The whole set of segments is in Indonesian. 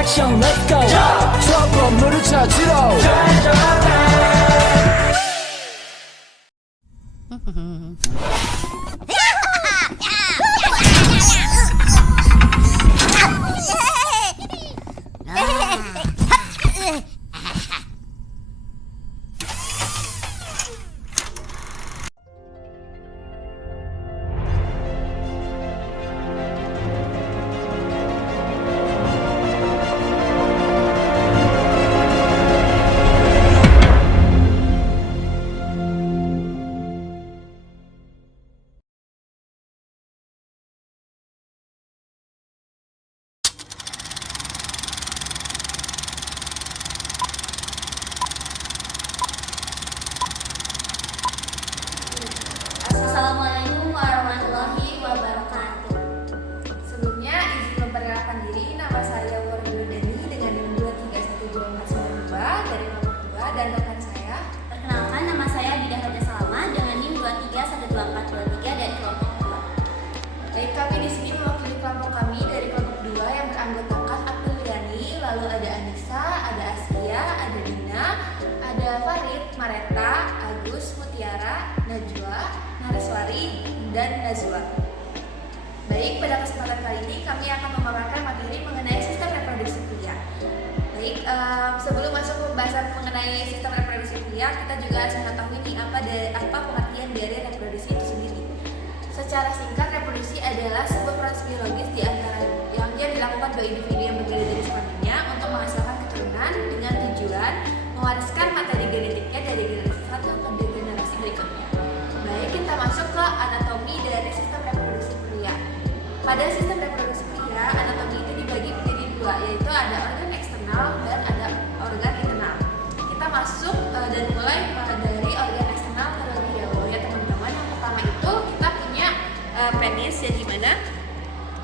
action let's go 저 건물을 찾으러 Assalamualaikum warahmatullahi wabarakatuh. Sebelumnya izin memperkenalkan diri, nama saya Wardo Dani dengan NIM 2312492 dari kelompok 2 dan rekan saya. Perkenalkan, nama saya Didah Raja Salama dengan NIM 2312423 dari kelompok 2. Baik, kami di sini mewakili kelompok kami dari kelompok 2 yang beranggotakan Apriliani, lalu ada Anissa, ada Askia, ada Dina, ada Farid, Mareta, Agus, Mutiara, Najwa, Nariswari, dan Nazwa. Baik, pada kesempatan kali ini kami akan memaparkan materi mengenai sistem reproduksi pria. Baik, sebelum masuk ke pembahasan mengenai sistem reproduksi pria, kita juga harus mengetahui nih apa pengertian dari reproduksi itu sendiri. Secara singkat, reproduksi adalah sebuah proses biologis di antara yang dilakukan dua individu yang berbeda dari kelaminnya untuk menghasilkan keturunan dengan tujuan mewariskan materi genetiknya dari generasi satu ke generasi berikutnya. Baik, kita masuk ke anatomi dari sistem reproduksi pria. Pada sistem reproduksi pria, anatomi itu dibagi menjadi dua, yaitu ada organ eksternal dan ada organ internal. Kita masuk dan mulai dari organ eksternal terlebih dahulu ya teman-teman. Yang pertama itu kita punya penis, yang dimana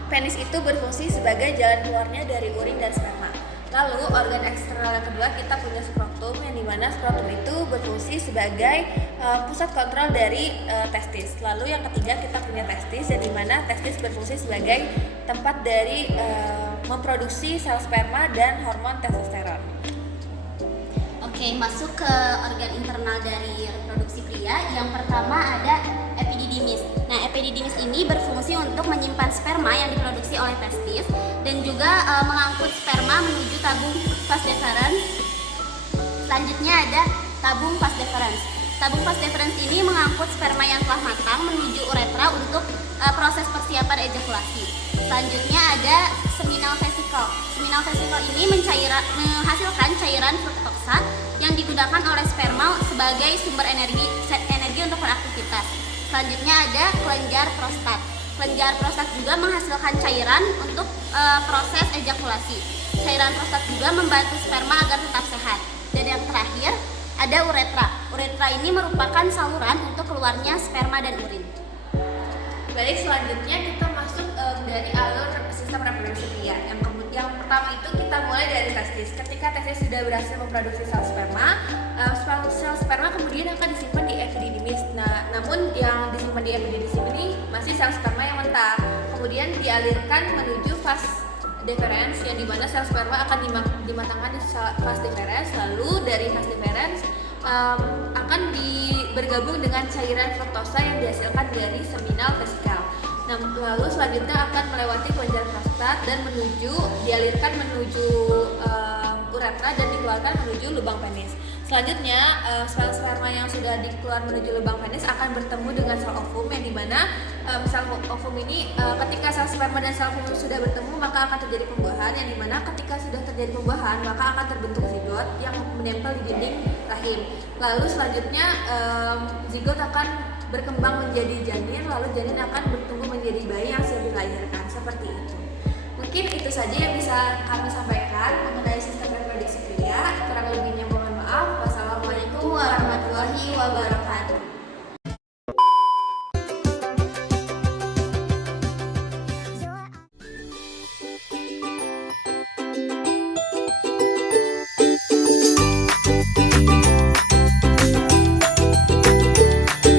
penis itu berfungsi sebagai jalan keluarnya dari urin dan sperma. Lalu organ eksternal yang kedua kita punya skrotum, yang dimana skrotum itu berfungsi sebagai pusat kontrol dari testis. Lalu yang ketiga kita punya testis, yang dimana testis berfungsi sebagai tempat dari memproduksi sel sperma dan hormon testosteron. Oke, masuk ke organ internal dari reproduksi pria. Yang pertama ada epididymis. Nah, epididymis ini berfungsi untuk menyimpan sperma yang diproduksi oleh testis dan juga mengangkut sperma menuju tabung vas deferens. Selanjutnya ada tabung vas deferens. Tabung vas deferens ini mengangkut sperma yang telah matang menuju uretra untuk proses persiapan ejakulasi. Selanjutnya ada seminal vesicle. Seminal vesicle ini menghasilkan cairan fruktosa yang digunakan oleh sperma sebagai sumber energi untuk beraktivitas. Selanjutnya ada kelenjar prostat. Kelenjar prostat juga menghasilkan cairan untuk proses ejakulasi. Cairan prostat juga membantu sperma agar tetap sehat. Dan yang terakhir ada uretra. Uretra ini merupakan saluran untuk keluarnya sperma dan urin. Baik, selanjutnya kita masuk dari alur sistem reproduksi pria. Yang pertama itu kita mulai dari testis. Ketika testis sudah berhasil memproduksi sel sperma, sel sperma kemudian akan disimpan di epididymis. Nah, namun yang disimpan di epididymis ini masih sel sperma yang mentah. Kemudian dialirkan menuju vas deferens, yang dimana sel sperma akan dimatangkan di vas deferens. Lalu dari vas deferens akan bergabung dengan cairan fruktosa yang dihasilkan dari seminal vesicle. Nah, lalu selanjutnya akan melewati kelenjar prostat dan dialirkan menuju uretra dan dikeluarkan menuju lubang penis. Selanjutnya sel sperma yang sudah dikeluar menuju lubang penis akan bertemu dengan sel ovum, yang dimana sel ovum ini ketika sel sperma dan sel ovum sudah bertemu maka akan terjadi pembuahan, yang dimana ketika sudah terjadi pembuahan maka akan terbentuk zigot yang menempel di dinding rahim. Lalu selanjutnya zigot akan berkembang menjadi janin, lalu janin akan bertumbuh menjadi bayi yang siap dilahirkan, seperti itu. Mungkin itu saja yang bisa kami sampaikan mengenai sistem reproduksi pria. Kurang lebihnya mohon maaf. Wassalamualaikum warahmatullahi wabarakatuh.